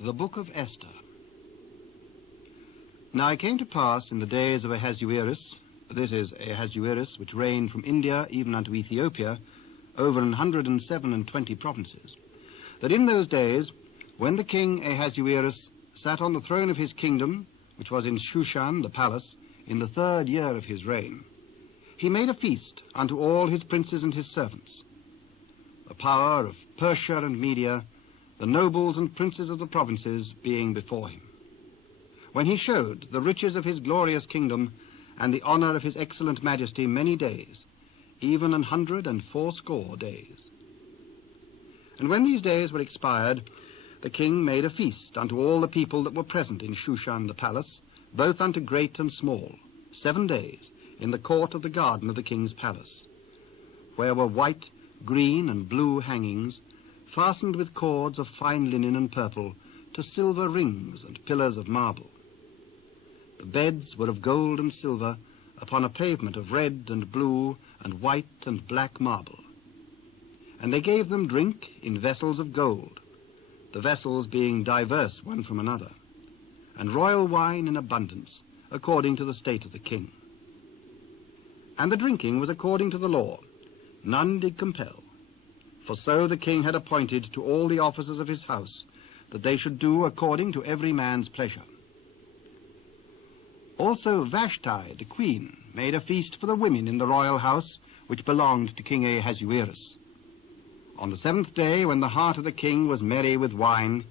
The Book of Esther. Now it came to pass in the days of Ahasuerus, this is Ahasuerus, which reigned from India even unto Ethiopia, over 127 provinces, that in those days, when the king Ahasuerus sat on the throne of his kingdom, which was in Shushan the palace, in the 3rd year of his reign, he made a feast unto all his princes and his servants. The power of Persia and Media, the nobles and princes of the provinces being before him, when he showed the riches of his glorious kingdom and the honor of his excellent majesty many days, even 180 days. And when these days were expired, the king made a feast unto all the people that were present in Shushan the palace, both unto great and small, 7 days, in the court of the garden of the king's palace, where were white, green, and blue hangings, fastened with cords of fine linen and purple, to silver rings and pillars of marble. The beds were of gold and silver, upon a pavement of red and blue and white and black marble. And they gave them drink in vessels of gold, the vessels being diverse one from another, and royal wine in abundance, according to the state of the king. And the drinking was according to the law, none did compel, for so the king had appointed to all the officers of his house, that they should do according to every man's pleasure. Also Vashti, the queen, made a feast for the women in the royal house, which belonged to King Ahasuerus. On the 7th day, when the heart of the king was merry with wine,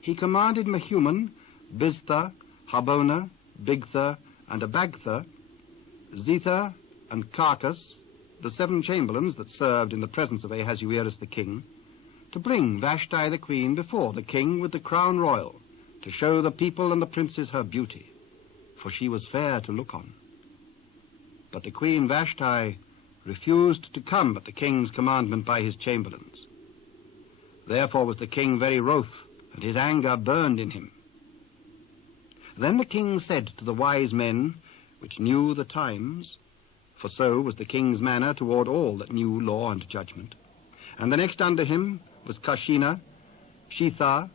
he commanded Mehuman, Biztha, Harbona, Bigtha, and Abagtha, Zethar, and Carcas, the 7 chamberlains that served in the presence of Ahasuerus the king, to bring Vashti the queen before the king with the crown royal, to show the people and the princes her beauty, for she was fair to look on. But the queen Vashti refused to come at the king's commandment by his chamberlains. Therefore was the king very wroth, and his anger burned in him. Then the king said to the wise men, which knew the times, for so was the king's manner toward all that knew law and judgment, and the next under him was Kashina, Shethar,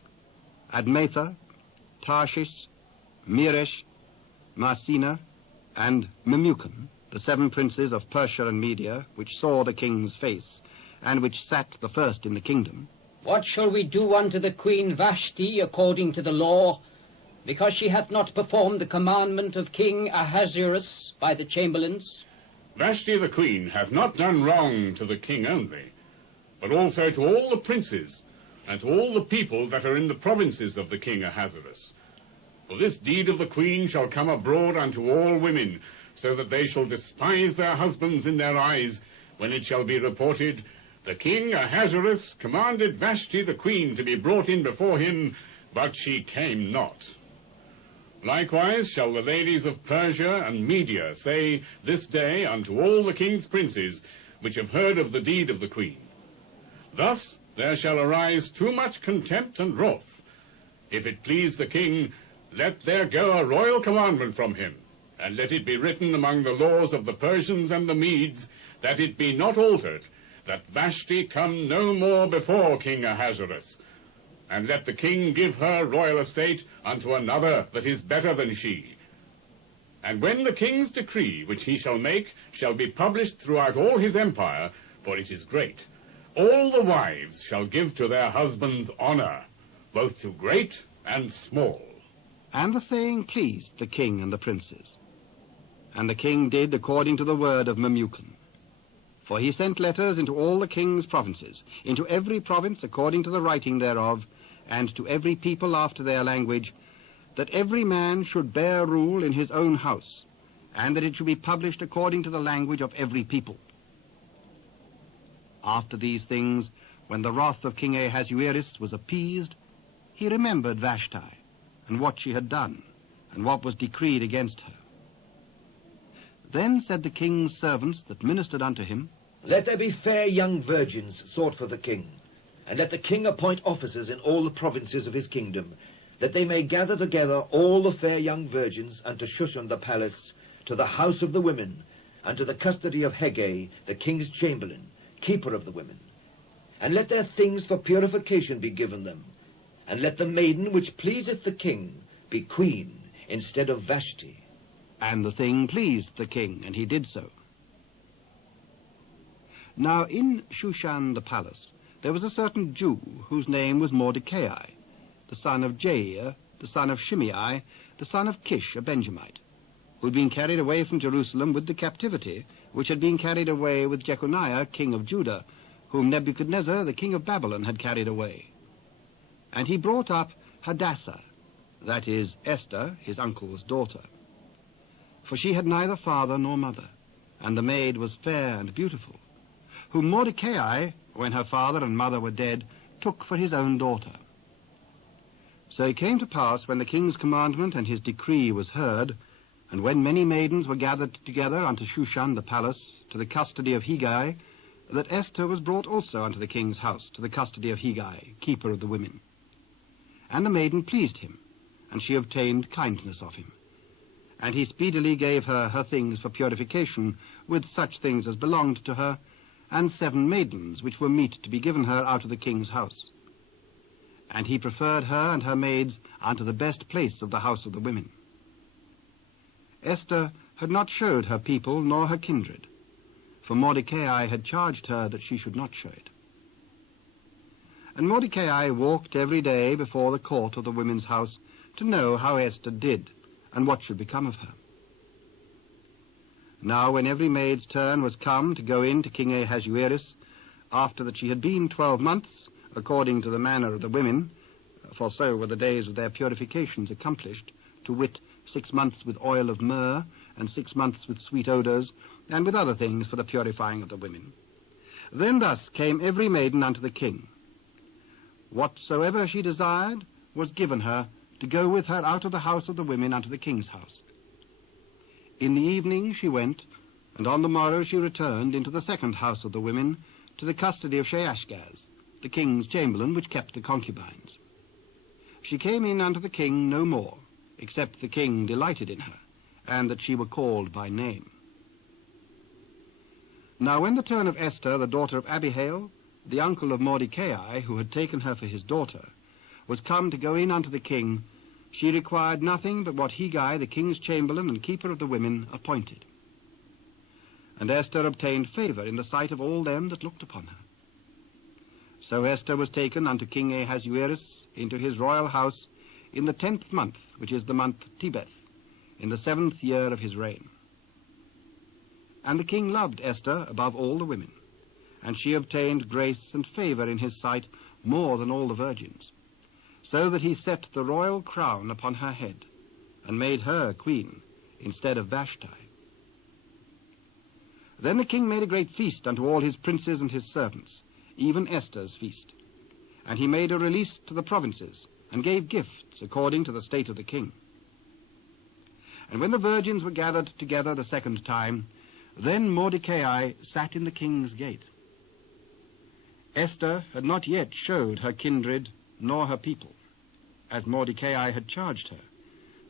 Admatha, Tarshish, Meresh, Marsina, and Memucan, the 7 princes of Persia and Media, which saw the king's face, and which sat the first in the kingdom. What shall we do unto the queen Vashti according to the law, because she hath not performed the commandment of King Ahasuerus by the chamberlains? Vashti the queen hath not done wrong to the king only, but also to all the princes, and to all the people that are in the provinces of the king Ahasuerus. For this deed of the queen shall come abroad unto all women, so that they shall despise their husbands in their eyes, when it shall be reported, the king Ahasuerus commanded Vashti the queen to be brought in before him, but she came not. Likewise shall the ladies of Persia and Media say this day unto all the king's princes, which have heard of the deed of the queen. Thus there shall arise too much contempt and wrath. If it please the king, let there go a royal commandment from him, and let it be written among the laws of the Persians and the Medes, that it be not altered, that Vashti come no more before King Ahasuerus, and let the king give her royal estate unto another that is better than she. And when the king's decree, which he shall make, shall be published throughout all his empire, for it is great, all the wives shall give to their husbands honor, both to great and small. And the saying pleased the king and the princes. And the king did according to the word of Memucan. For he sent letters into all the king's provinces, into every province according to the writing thereof, and to every people after their language, that every man should bear rule in his own house, and that it should be published according to the language of every people. After these things, when the wrath of King Ahasuerus was appeased, he remembered Vashti, and what she had done, and what was decreed against her. Then said the king's servants that ministered unto him, Let there be fair young virgins sought for the king, and let the king appoint officers in all the provinces of his kingdom, that they may gather together all the fair young virgins unto Shushan the palace, to the house of the women, and to the custody of Hegai, the king's chamberlain, keeper of the women. And let their things for purification be given them, and let the maiden which pleaseth the king be queen instead of Vashti. And the thing pleased the king, and he did so. Now in Shushan the palace there was a certain Jew whose name was Mordecai, the son of Jair, the son of Shimei, the son of Kish, a Benjamite, who had been carried away from Jerusalem with the captivity which had been carried away with Jeconiah, king of Judah, whom Nebuchadnezzar, the king of Babylon, had carried away. And he brought up Hadassah, that is, Esther, his uncle's daughter. For she had neither father nor mother, and the maid was fair and beautiful, whom Mordecai, when her father and mother were dead, took for his own daughter. So it came to pass, when the king's commandment and his decree was heard, and when many maidens were gathered together unto Shushan the palace, to the custody of Hegai, that Esther was brought also unto the king's house, to the custody of Hegai, keeper of the women. And the maiden pleased him, and she obtained kindness of him. And he speedily gave her her things for purification, with such things as belonged to her, and 7 maidens, which were meet to be given her out of the king's house. And he preferred her and her maids unto the best place of the house of the women. Esther had not showed her people nor her kindred, for Mordecai had charged her that she should not show it. And Mordecai walked every day before the court of the women's house to know how Esther did, and what should become of her. Now when every maid's turn was come to go in to King Ahasuerus, after that she had been 12 months, according to the manner of the women, for so were the days of their purifications accomplished, to wit, 6 months with oil of myrrh, and 6 months with sweet odours, and with other things for the purifying of the women. Then thus came every maiden unto the king. Whatsoever she desired was given her, to go with her out of the house of the women unto the king's house. In the evening she went, and on the morrow she returned into the second house of the women, to the custody of Sheashgaz, the king's chamberlain, which kept the concubines. She came in unto the king no more, except the king delighted in her, and that she were called by name. Now when the turn of Esther, the daughter of Abihail, the uncle of Mordecai, who had taken her for his daughter, was come to go in unto the king, she required nothing but what Hegai, the king's chamberlain and keeper of the women, appointed. And Esther obtained favour in the sight of all them that looked upon her. So Esther was taken unto King Ahasuerus into his royal house in the 10th month, which is the month Tebeth, in the 7th year of his reign. And the king loved Esther above all the women, and she obtained grace and favour in his sight more than all the virgins, so that he set the royal crown upon her head, and made her queen instead of Vashti. Then the king made a great feast unto all his princes and his servants, even Esther's feast. And he made a release to the provinces, and gave gifts according to the state of the king. And when the virgins were gathered together the second time, then Mordecai sat in the king's gate. Esther had not yet showed her kindred nor her people, as Mordecai had charged her,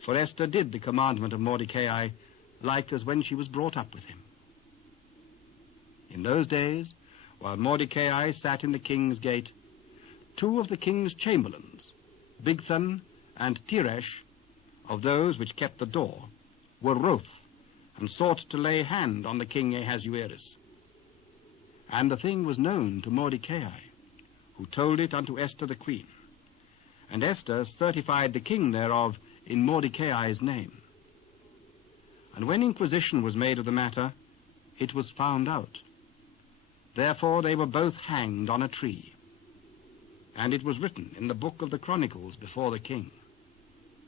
for Esther did the commandment of Mordecai, like as when she was brought up with him. In those days, while Mordecai sat in the king's gate, 2 of the king's chamberlains, Bigthan and Teresh, of those which kept the door, were wroth, and sought to lay hand on the king Ahasuerus. And the thing was known to Mordecai, who told it unto Esther the queen. And Esther certified the king thereof in Mordecai's name. And when inquisition was made of the matter, it was found out. Therefore they were both hanged on a tree. And it was written in the book of the Chronicles before the king.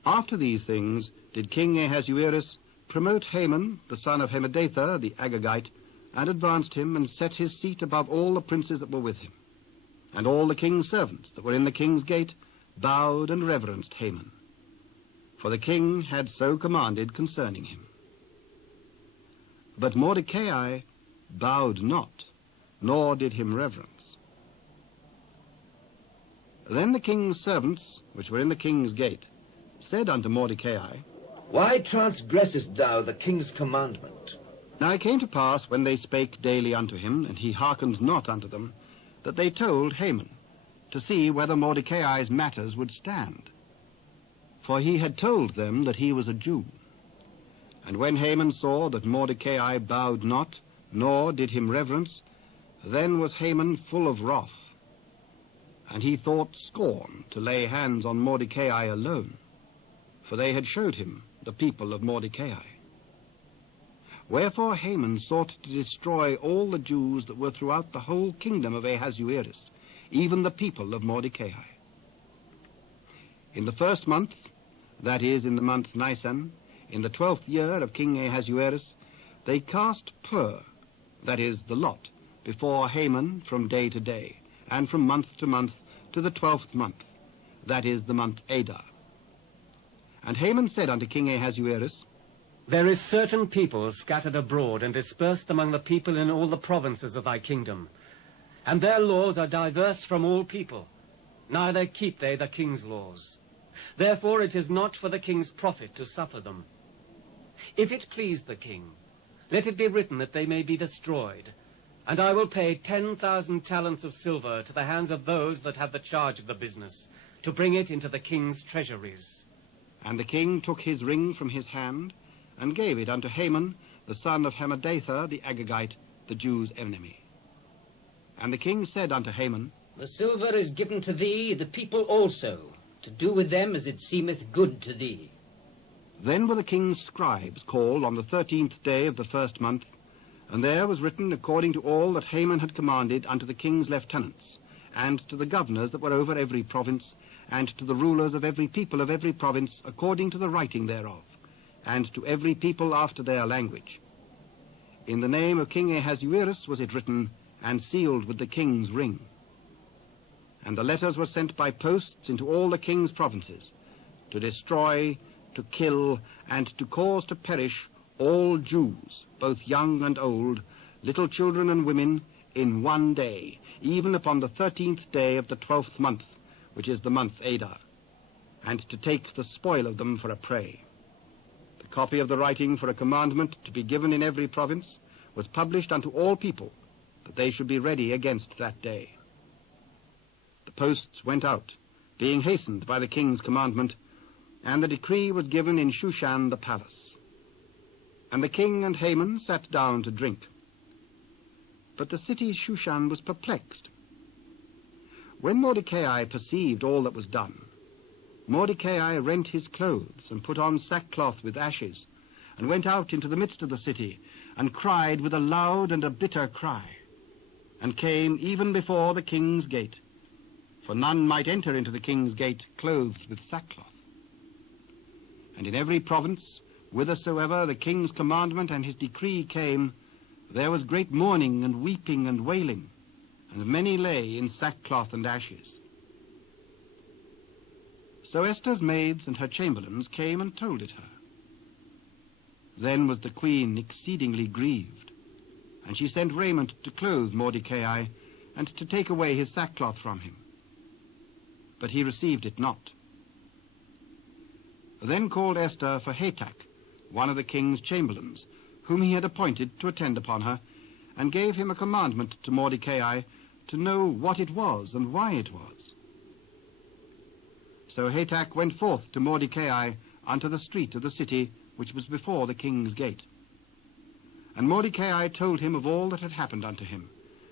After these things did King Ahasuerus promote Haman, the son of Hammedatha, the Agagite, and advanced him, and set his seat above all the princes that were with him. And all the king's servants that were in the king's gate bowed and reverenced Haman, for the king had so commanded concerning him. But Mordecai bowed not, nor did him reverence. Then the king's servants, which were in the king's gate, said unto Mordecai, Why transgressest thou the king's commandment? Now it came to pass, when they spake daily unto him, and he hearkened not unto them, that they told Haman, to see whether Mordecai's matters would stand. For he had told them that he was a Jew. And when Haman saw that Mordecai bowed not, nor did him reverence, then was Haman full of wrath. And he thought scorn to lay hands on Mordecai alone, for they had showed him the people of Mordecai. Wherefore Haman sought to destroy all the Jews that were throughout the whole kingdom of Ahasuerus, even the people of Mordecai. In the first month, that is, in the month Nisan, in the 12th year of King Ahasuerus, they cast pur, that is, the lot, before Haman from day to day, and from month to month, to the 12th month, that is, the month Adar. And Haman said unto King Ahasuerus, There is certain people scattered abroad and dispersed among the people in all the provinces of thy kingdom, and their laws are diverse from all people, neither keep they the king's laws. Therefore it is not for the king's profit to suffer them. If it please the king, let it be written that they may be destroyed, and I will pay 10,000 talents of silver to the hands of those that have the charge of the business, to bring it into the king's treasuries. And the king took his ring from his hand, and gave it unto Haman, the son of Hammedatha the Agagite, the Jews' enemy. And the king said unto Haman, The silver is given to thee, the people also, to do with them as it seemeth good to thee. Then were the king's scribes called on the 13th day of the first month, and there was written according to all that Haman had commanded unto the king's lieutenants, and to the governors that were over every province, and to the rulers of every people of every province, according to the writing thereof, and to every people after their language. In the name of King Ahasuerus was it written, and sealed with the king's ring. And the letters were sent by posts into all the king's provinces, to destroy, to kill, and to cause to perish all Jews, both young and old, little children and women, in one day, even upon the 13th day of the 12th month, which is the month Adar, and to take the spoil of them for a prey. The copy of the writing for a commandment to be given in every province was published unto all people, that they should be ready against that day. The posts went out, being hastened by the king's commandment, and the decree was given in Shushan the palace. And the king and Haman sat down to drink. But the city Shushan was perplexed. When Mordecai perceived all that was done, Mordecai rent his clothes, and put on sackcloth with ashes, and went out into the midst of the city, and cried with a loud and a bitter cry, and came even before the king's gate, for none might enter into the king's gate clothed with sackcloth. And in every province, whithersoever the king's commandment and his decree came, there was great mourning and weeping and wailing, and many lay in sackcloth and ashes. So Esther's maids and her chamberlains came and told it her. Then was the queen exceedingly grieved, and she sent raiment to clothe Mordecai, and to take away his sackcloth from him. But he received it not. Then called Esther for Hatach, one of the king's chamberlains, whom he had appointed to attend upon her, and gave him a commandment to Mordecai to know what it was and why it was. So Hatach went forth to Mordecai unto the street of the city, which was before the king's gate. And Mordecai told him of all that had happened unto him,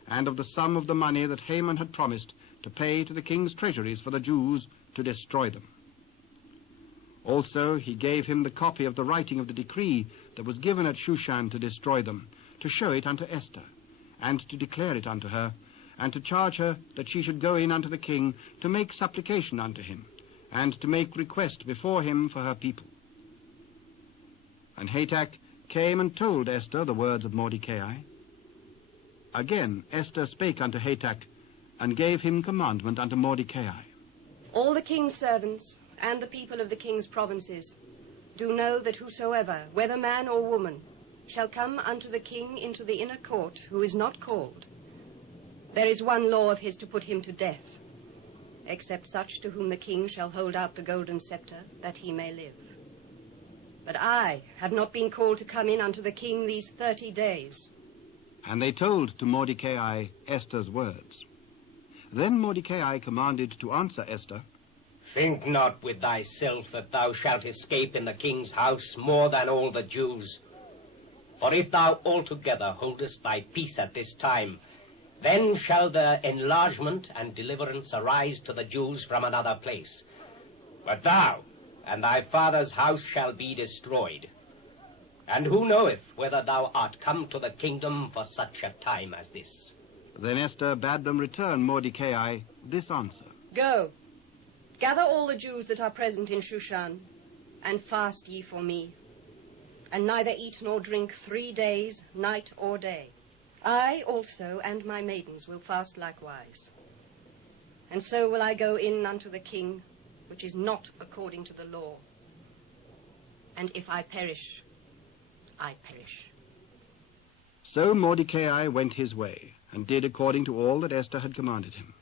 and of the sum of the money that Haman had promised to pay to the king's treasuries for the Jews to destroy them. Also he gave him the copy of the writing of the decree that was given at Shushan to destroy them, to show it unto Esther, and to declare it unto her, and to charge her that she should go in unto the king to make supplication unto him, and to make request before him for her people. And Hatach came and told Esther the words of Mordecai. Again Esther spake unto Hatach, and gave him commandment unto Mordecai. All the king's servants and the people of the king's provinces do know that whosoever, whether man or woman, shall come unto the king into the inner court, who is not called, there is one law of his to put him to death, except such to whom the king shall hold out the golden scepter, that he may live. But I have not been called to come in unto the king these 30 days. And they told to Mordecai Esther's words. Then Mordecai commanded to answer Esther, Think not with thyself that thou shalt escape in the king's house more than all the Jews. For if thou altogether holdest thy peace at this time, then shall the enlargement and deliverance arise to the Jews from another place. But thou and thy father's house shall be destroyed. And who knoweth whether thou art come to the kingdom for such a time as this? Then Esther bade them return Mordecai this answer. Go, gather all the Jews that are present in Shushan, and fast ye for me, and neither eat nor drink 3 days, night or day. I also and my maidens will fast likewise. And so will I go in unto the king, which is not according to the law. And if I perish, I perish. So Mordecai went his way, and did according to all that Esther had commanded him.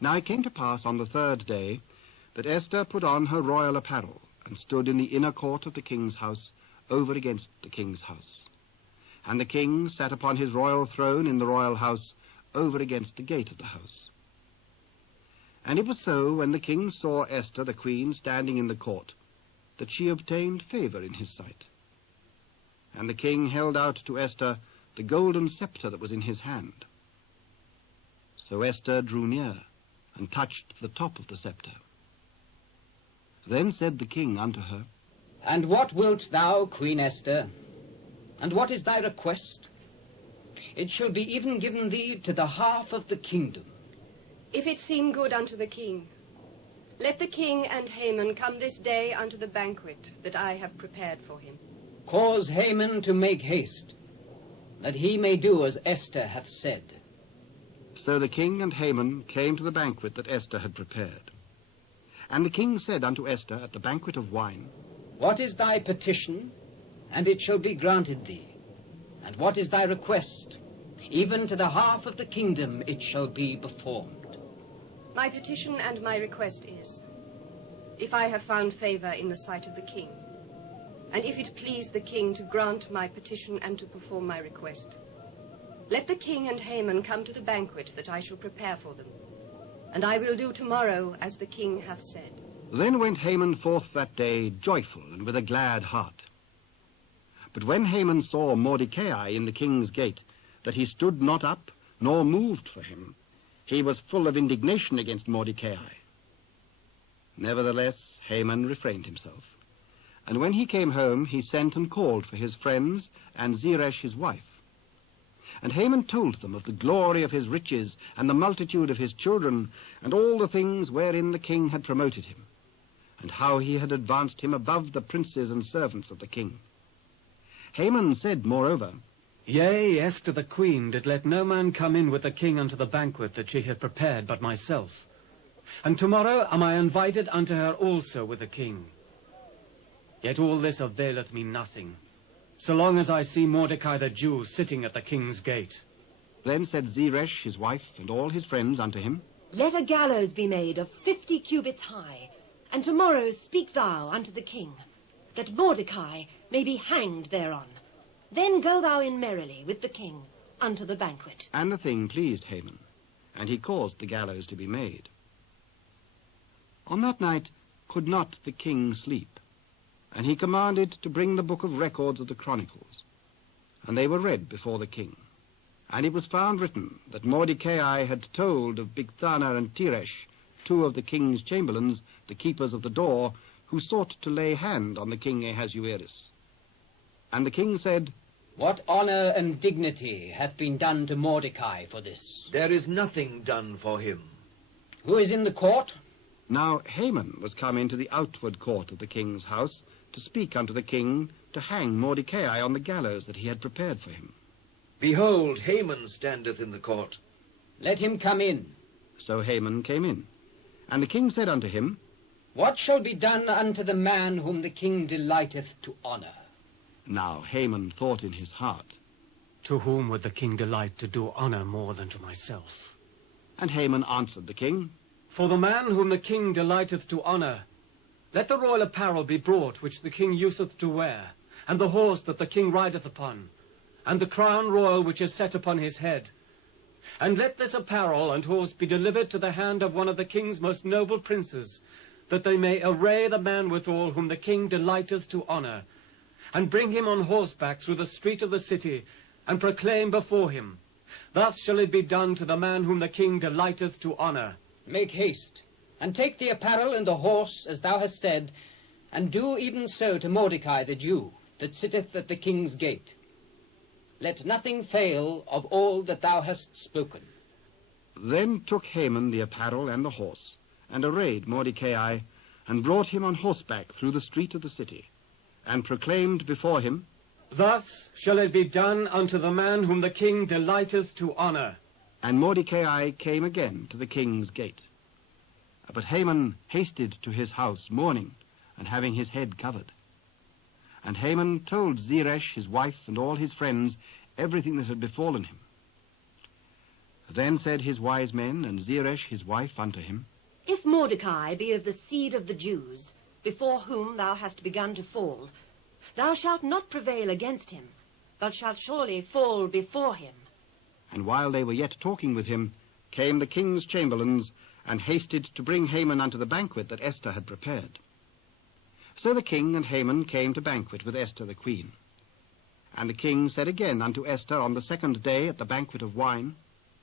Now it came to pass on the 3rd day that Esther put on her royal apparel, and stood in the inner court of the king's house, over against the king's house. And the king sat upon his royal throne in the royal house, over against the gate of the house. And it was so, when the king saw Esther the queen standing in the court, that she obtained favor in his sight. And the king held out to Esther the golden scepter that was in his hand. So Esther drew near, and touched the top of the scepter. Then said the king unto her, And what wilt thou, Queen Esther? And what is thy request? It shall be even given thee to the half of the kingdom. If it seem good unto the king, let the king and Haman come this day unto the banquet that I have prepared for him. Cause Haman to make haste, that he may do as Esther hath said. So the king and Haman came to the banquet that Esther had prepared. And the king said unto Esther at the banquet of wine, What is thy petition? And it shall be granted thee. And what is thy request? Even to the half of the kingdom it shall be performed. My petition and my request is, if I have found favor in the sight of the king, and if it please the king to grant my petition and to perform my request, let the king and Haman come to the banquet that I shall prepare for them, and I will do tomorrow as the king hath said. Then went Haman forth that day joyful and with a glad heart. But when Haman saw Mordecai in the king's gate, that he stood not up, nor moved for him, he was full of indignation against Mordecai. Nevertheless, Haman refrained himself. And when he came home, he sent and called for his friends and Zeresh his wife. And Haman told them of the glory of his riches and the multitude of his children, and all the things wherein the king had promoted him, and how he had advanced him above the princes and servants of the king. Haman said, moreover, Yea, Esther the queen did let no man come in with the king unto the banquet that she had prepared but myself. And tomorrow am I invited unto her also with the king. Yet all this availeth me nothing, so long as I see Mordecai the Jew sitting at the king's gate. Then said Zeresh his wife and all his friends unto him, Let a gallows be made of 50 cubits high, and tomorrow speak thou unto the king, that Mordecai may be hanged thereon. Then go thou in merrily with the king unto the banquet. And the thing pleased Haman, and he caused the gallows to be made. On that night could not the king sleep, and he commanded to bring the book of records of the Chronicles, and they were read before the king. And it was found written that Mordecai had told of Bigthana and Teresh, 2 of the king's chamberlains, the keepers of the door, who sought to lay hand on the king Ahasuerus. And the king said, What honor and dignity hath been done to Mordecai for this? There is nothing done for him. Who is in the court? Now Haman was come into the outward court of the king's house to speak unto the king to hang Mordecai on the gallows that he had prepared for him. Behold, Haman standeth in the court. Let him come in. So Haman came in. And the king said unto him, What shall be done unto the man whom the king delighteth to honor? Now Haman thought in his heart, To whom would the king delight to do honor more than to myself? And Haman answered the king, For the man whom the king delighteth to honor, let the royal apparel be brought which the king useth to wear, and the horse that the king rideth upon, and the crown royal which is set upon his head. And let this apparel and horse be delivered to the hand of one of the king's most noble princes, that they may array the man withal whom the king delighteth to honour, and bring him on horseback through the street of the city, and proclaim before him, Thus shall it be done to the man whom the king delighteth to honour. Make haste, and take the apparel and the horse, as thou hast said, and do even so to Mordecai the Jew, that sitteth at the king's gate. Let nothing fail of all that thou hast spoken. Then took Haman the apparel and the horse, and arrayed Mordecai, and brought him on horseback through the street of the city, and proclaimed before him, Thus shall it be done unto the man whom the king delighteth to honour. And Mordecai came again to the king's gate. But Haman hasted to his house mourning, and having his head covered. And Haman told Zeresh his wife and all his friends everything that had befallen him. Then said his wise men and Zeresh his wife unto him, If Mordecai be of the seed of the Jews, before whom thou hast begun to fall, thou shalt not prevail against him, but shalt surely fall before him. And while they were yet talking with him, came the king's chamberlains, and hasted to bring Haman unto the banquet that Esther had prepared. So the king and Haman came to banquet with Esther the queen. And the king said again unto Esther on the second day at the banquet of wine,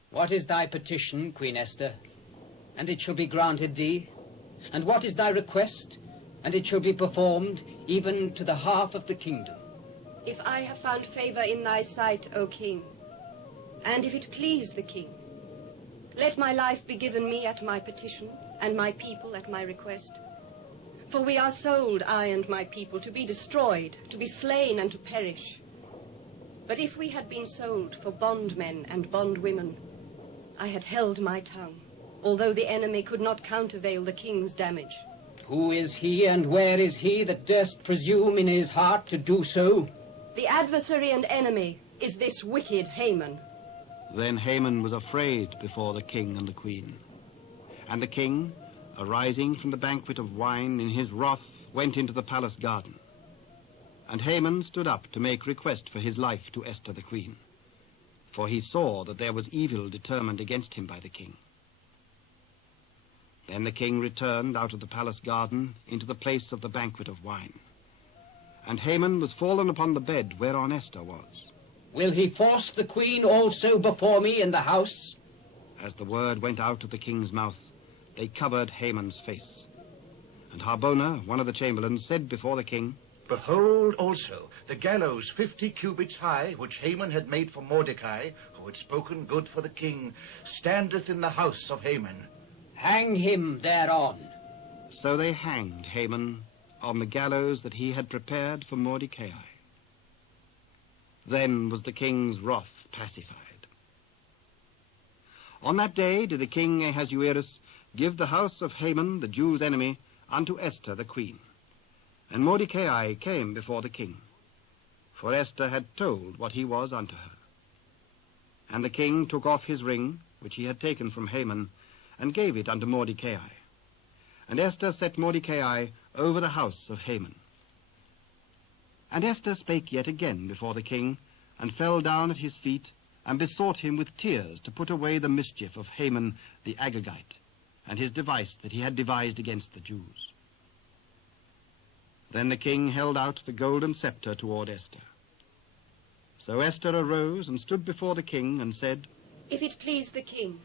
What is thy petition, Queen Esther? And it shall be granted thee. And what is thy request? And it shall be performed, even to the half of the kingdom. If I have found favor in thy sight, O king, and if it please the king, let my life be given me at my petition, and my people at my request. For we are sold, I and my people, to be destroyed, to be slain, and to perish. But if we had been sold for bondmen and bondwomen, I had held my tongue, although the enemy could not countervail the king's damage. Who is he, and where is he that durst presume in his heart to do so? The adversary and enemy is this wicked Haman. Then Haman was afraid before the king and the queen. And the king, arising from the banquet of wine in his wrath, went into the palace garden. And Haman stood up to make request for his life to Esther the queen, for he saw that there was evil determined against him by the king. Then the king returned out of the palace garden into the place of the banquet of wine. And Haman was fallen upon the bed whereon Esther was. Will he force the queen also before me in the house? As the word went out of the king's mouth, they covered Haman's face. And Harbona, one of the chamberlains, said before the king, Behold also the gallows 50 cubits high, which Haman had made for Mordecai, who had spoken good for the king, standeth in the house of Haman. Hang him thereon. So they hanged Haman on the gallows that he had prepared for Mordecai. Then was the king's wrath pacified. On that day did the king Ahasuerus give the house of Haman, the Jews' enemy, unto Esther the queen. And Mordecai came before the king, for Esther had told what he was unto her. And the king took off his ring, which he had taken from Haman, and gave it unto Mordecai. And Esther set Mordecai over the house of Haman. And Esther spake yet again before the king, and fell down at his feet, and besought him with tears to put away the mischief of Haman the Agagite, and his device that he had devised against the Jews. Then the king held out the golden scepter toward Esther. So Esther arose and stood before the king, and said, If it please the king,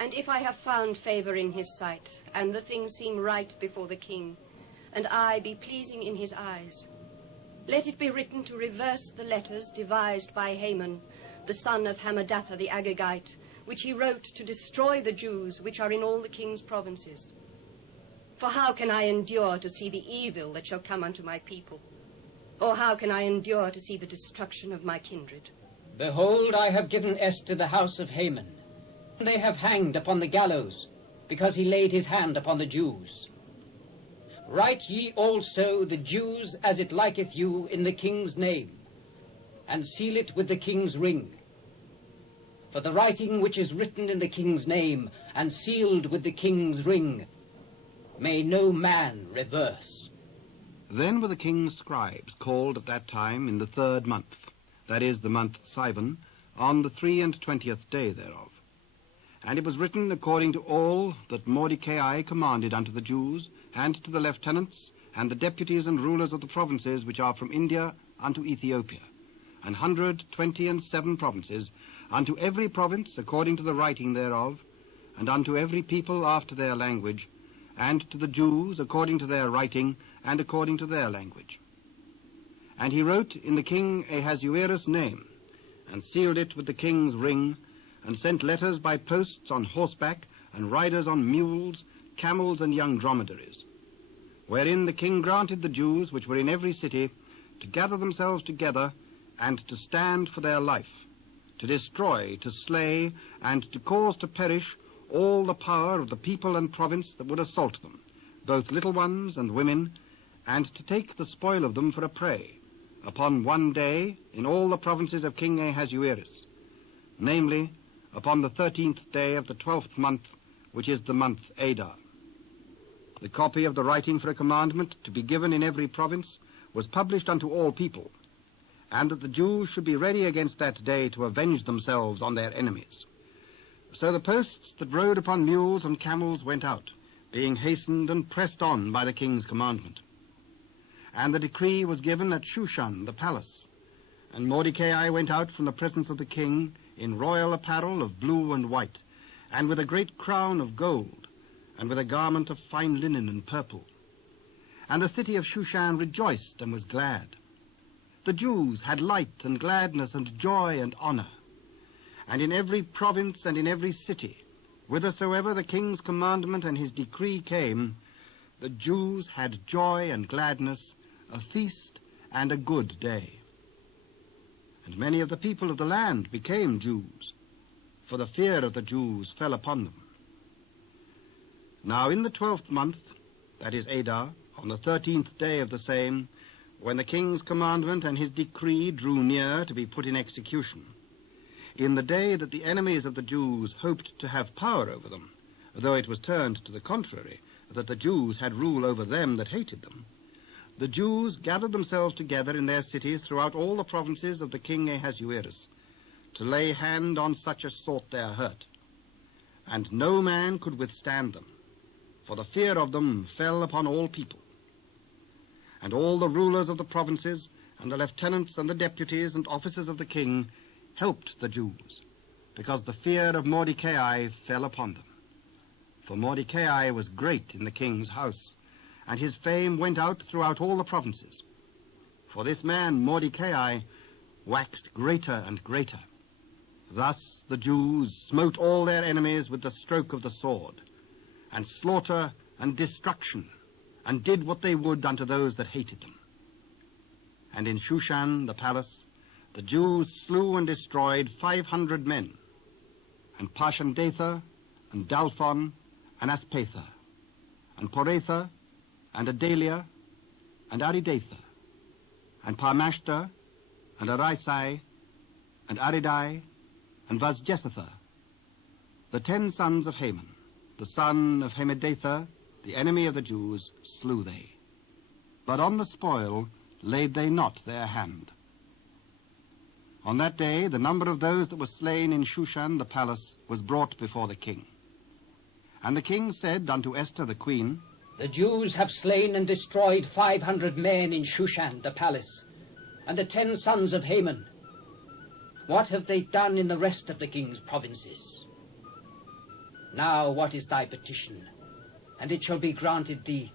and if I have found favor in his sight, and the thing seem right before the king, and I be pleasing in his eyes, let it be written to reverse the letters devised by Haman, the son of Hammedatha the Agagite, which he wrote to destroy the Jews which are in all the king's provinces. For how can I endure to see the evil that shall come unto my people? Or how can I endure to see the destruction of my kindred? Behold, I have given Esther the house of Haman. They have hanged upon the gallows, because he laid his hand upon the Jews. Write ye also the Jews as it liketh you in the king's name, and seal it with the king's ring. For the writing which is written in the king's name, and sealed with the king's ring, may no man reverse. Then were the king's scribes called at that time in the 3rd month, that is, the month Sivan, on the 23 day thereof. And it was written according to all that Mordecai commanded unto the Jews, and to the lieutenants, and the deputies and rulers of the provinces which are from India unto Ethiopia, 127 provinces, unto every province according to the writing thereof, and unto every people after their language, and to the Jews according to their writing, and according to their language. And he wrote in the king Ahasuerus' name, and sealed it with the king's ring, and sent letters by posts on horseback, and riders on mules, camels, and young dromedaries, wherein the king granted the Jews which were in every city to gather themselves together, and to stand for their life, to destroy, to slay, and to cause to perish all the power of the people and province that would assault them, both little ones and women, and to take the spoil of them for a prey, upon one day in all the provinces of King Ahasuerus, namely, upon the 13th day of the 12th month, which is the month Adar. The copy of the writing for a commandment to be given in every province was published unto all people, and that the Jews should be ready against that day to avenge themselves on their enemies. So the posts that rode upon mules and camels went out, being hastened and pressed on by the king's commandment. And the decree was given at Shushan the palace, and Mordecai went out from the presence of the king in royal apparel of blue and white, and with a great crown of gold, and with a garment of fine linen and purple. And the city of Shushan rejoiced and was glad. The Jews had light and gladness and joy and honor. And in every province and in every city, whithersoever the king's commandment and his decree came, the Jews had joy and gladness, a feast and a good day. And many of the people of the land became Jews, for the fear of the Jews fell upon them. Now in the 12th month, that is Adar, on the 13th day of the same, when the king's commandment and his decree drew near to be put in execution, in the day that the enemies of the Jews hoped to have power over them, though it was turned to the contrary, that the Jews had rule over them that hated them, the Jews gathered themselves together in their cities throughout all the provinces of the king Ahasuerus, to lay hand on such as sought their hurt. And no man could withstand them, for the fear of them fell upon all people. And all the rulers of the provinces, and the lieutenants and the deputies and officers of the king, helped the Jews, because the fear of Mordecai fell upon them. For Mordecai was great in the king's house, and his fame went out throughout all the provinces. For this man Mordecai waxed greater and greater. Thus the Jews smote all their enemies with the stroke of the sword, and slaughter and destruction, and did what they would unto those that hated them. And in Shushan the palace, the Jews slew and destroyed 500 men, and Parshandatha, and Dalphon, and Aspatha, and Poratha, and Adalia, and Aridatha, and Parmashta, and Arisai, and Aridai, and Vazjesatha, the 10 sons of Haman, the son of Hammedatha, the enemy of the Jews, slew they. But on the spoil laid they not their hand. On that day the number of those that were slain in Shushan the palace was brought before the king. And the king said unto Esther the queen, The Jews have slain and destroyed 500 men in Shushan the palace, and the 10 sons of Haman. What have they done in the rest of the king's provinces? Now what is thy petition, and it shall be granted thee?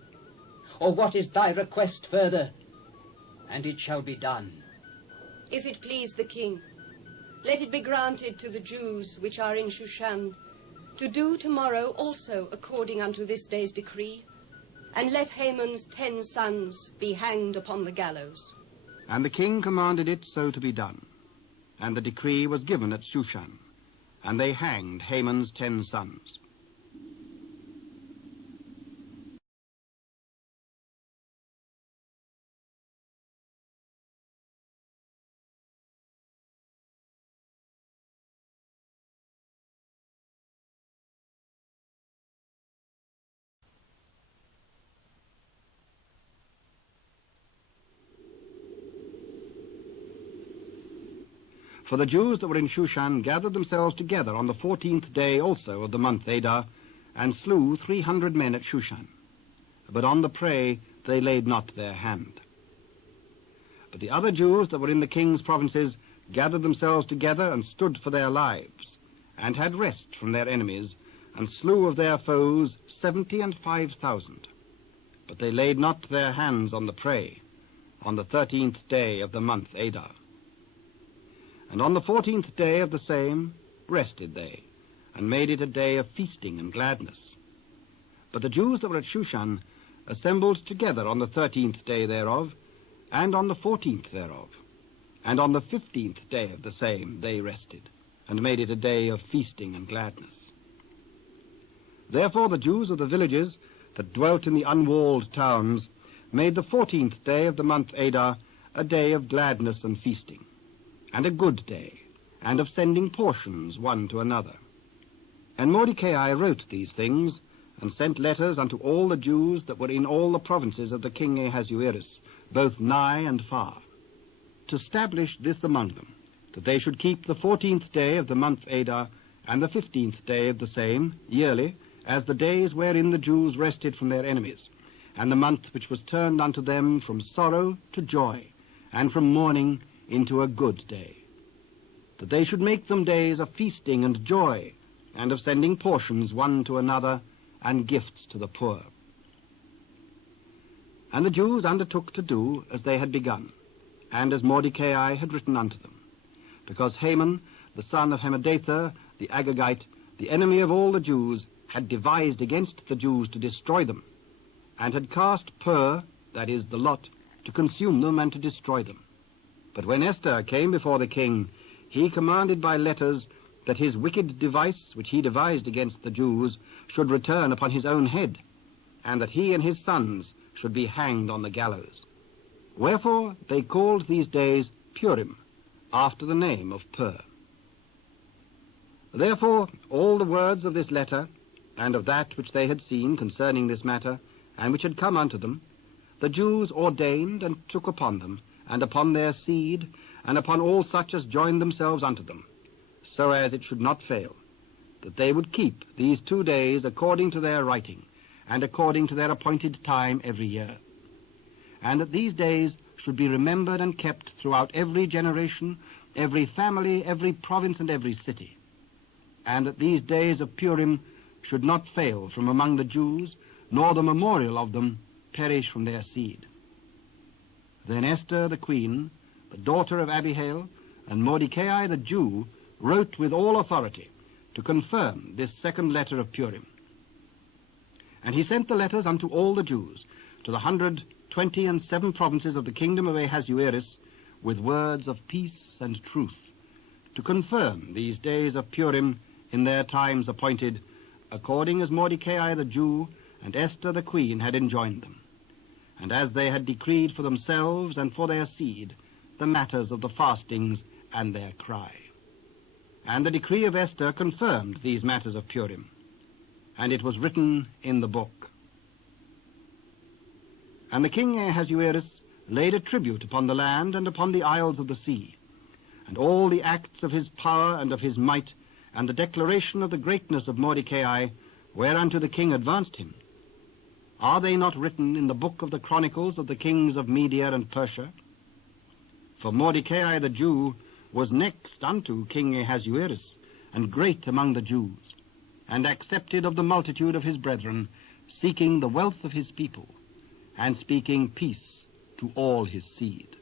Or what is thy request further, and it shall be done? If it please the king, let it be granted to the Jews which are in Shushan to do tomorrow also according unto this day's decree, and let Haman's 10 sons be hanged upon the gallows. And the king commanded it so to be done. And the decree was given at Shushan, and they hanged Haman's 10 sons. For the Jews that were in Shushan gathered themselves together on the 14th day also of the month Adar, and slew 300 men at Shushan. But on the prey they laid not their hand. But the other Jews that were in the king's provinces gathered themselves together and stood for their lives, and had rest from their enemies, and slew of their foes 75,000. But they laid not their hands on the prey, on the 13th day of the month Adar. And on the 14th day of the same rested they, and made it a day of feasting and gladness. But the Jews that were at Shushan assembled together on the 13th day thereof, and on the 14th thereof, and on the 15th day of the same they rested, and made it a day of feasting and gladness. Therefore the Jews of the villages that dwelt in the unwalled towns made the 14th day of the month Adar a day of gladness and feasting, and a good day, and of sending portions one to another. And Mordecai wrote these things, and sent letters unto all the Jews that were in all the provinces of the king Ahasuerus, both nigh and far, to establish this among them, that they should keep the 14th day of the month Adar, and the 15th day of the same, yearly, as the days wherein the Jews rested from their enemies, and the month which was turned unto them from sorrow to joy, and from mourning into a good day, that they should make them days of feasting and joy, and of sending portions one to another, and gifts to the poor. And the Jews undertook to do as they had begun, and as Mordecai had written unto them, because Haman, the son of Hammedatha, the Agagite, the enemy of all the Jews, had devised against the Jews to destroy them, and had cast pur, that is, the lot, to consume them and to destroy them. But when Esther came before the king, he commanded by letters that his wicked device, which he devised against the Jews, should return upon his own head, and that he and his sons should be hanged on the gallows. Wherefore they called these days Purim, after the name of Pur. Therefore all the words of this letter, and of that which they had seen concerning this matter, and which had come unto them, the Jews ordained and took upon them, and upon their seed, and upon all such as joined themselves unto them, so as it should not fail, that they would keep these 2 days according to their writing, and according to their appointed time every year, and that these days should be remembered and kept throughout every generation, every family, every province, and every city, and that these days of Purim should not fail from among the Jews, nor the memorial of them perish from their seed. Then Esther the queen, the daughter of Abihail, and Mordecai the Jew, wrote with all authority to confirm this second letter of Purim. And he sent the letters unto all the Jews, to the 127 provinces of the kingdom of Ahasuerus, with words of peace and truth, to confirm these days of Purim in their times appointed, according as Mordecai the Jew and Esther the queen had enjoined them, and as they had decreed for themselves and for their seed the matters of the fastings and their cry. And the decree of Esther confirmed these matters of Purim, and it was written in the book. And the king Ahasuerus laid a tribute upon the land and upon the isles of the sea, and all the acts of his power and of his might, and the declaration of the greatness of Mordecai, whereunto the king advanced him. Are they not written in the book of the chronicles of the kings of Media and Persia? For Mordecai the Jew was next unto King Ahasuerus, and great among the Jews, and accepted of the multitude of his brethren, seeking the wealth of his people, and speaking peace to all his seed.